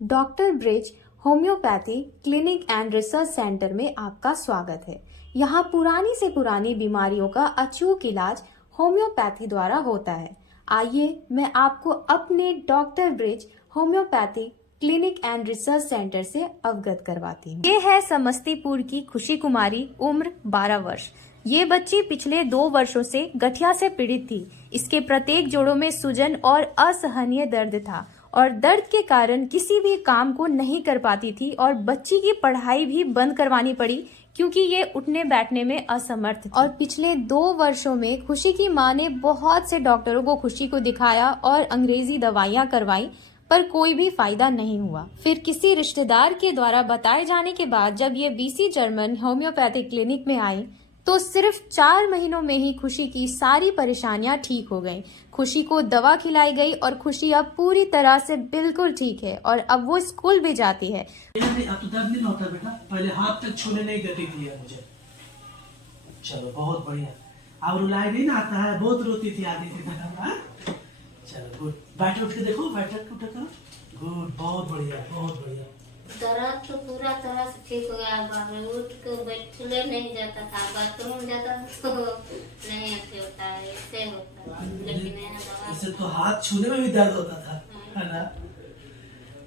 Doctor Brij homeopathy clinic and research centre में आपका स्वागत है। यहाँ पुरानी से पुरानी बीमारियों का अचूक इलाज होम्योपैथी द्वारा होता है। आइए मैं आपको अपने doctor Brij homeopathy clinic and research centre से अवगत करवाती हूँ। ये है समस्तीपुर की खुशी कुमारी, उम्र 12 वर्ष। ये बच्ची पिछले 2 वर्षों से गठिया से पीड़ित थी। इसके प्रत्येक जोड़ों में सूजन और असहनीय दर्द था और दर्द के कारण किसी भी काम को नहीं कर पाती थी और बच्ची की पढ़ाई भी बंद करवानी पड़ी क्योंकि ये उठने बैठने में असमर्थ थी। और पिछले 2 वर्षों में खुशी की मां ने बहुत से डॉक्टरों को खुशी को दिखाया और अंग्रेजी दवाइयां करवाई, पर कोई भी फायदा नहीं हुआ। फिर किसी रिश्तेदार के द्वारा बताए जाने के बाद जब ये बीसी जर्मन होम्योपैथिक क्लिनिक में आई तो सिर्फ 4 महीनों में ही खुशी की सारी परेशानियां ठीक हो गईं। खुशी को दवा खिलाई गई और खुशी अब पूरी तरह से बिल्कुल ठीक है और अब वो स्कूल भी जाती है। नहीं, अब तो दर्द नहीं होता बेटा। पहले हाथ तक छूने नहीं देती थी मुझे। चलो बहुत बढ़िया। अब रुलाई नहीं ना आता है, बहुत रोती थी आती थी बेटा। चलो गुड, बैठ उठ के देखो, बैठ उठ करो। गुड, बहुत बढ़िया बहुत बढ़िया। दर्द तो पूरा तरह से ठीक हो गया। बाहर उठ के बैठले नहीं जाता था, बाथरूम जाता तो नहीं ऐसे होता है, ऐसे होता है। लेकिन इससे तो हाथ छूने में भी दर्द होता था, है ना?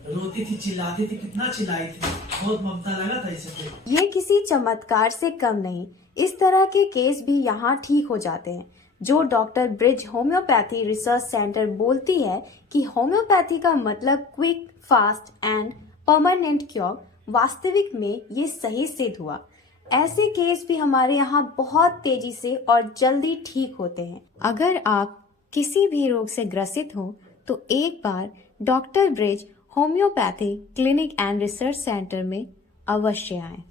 रोती थी, चिल्लाती थी, कितना चिल्लाई थी, बहुत ममता लगा था इसे। ये किसी चमत्कार से कम नहीं। इस तरह के केस भी यहाँ ठीक हो जाते हैं। जो doctor Brij homeopathy research centre बोलती है कि होम्योपैथी का मतलब quick, fast and permanent cure, वास्तविक में ये सही सिद्ध हुआ। ऐसे केस भी हमारे यहाँ बहुत तेजी से और जल्दी ठीक होते हैं। अगर आप किसी भी रोग से ग्रसित हो तो एक बार doctor Brij homeopathy clinic and research centre में अवश्य आएं।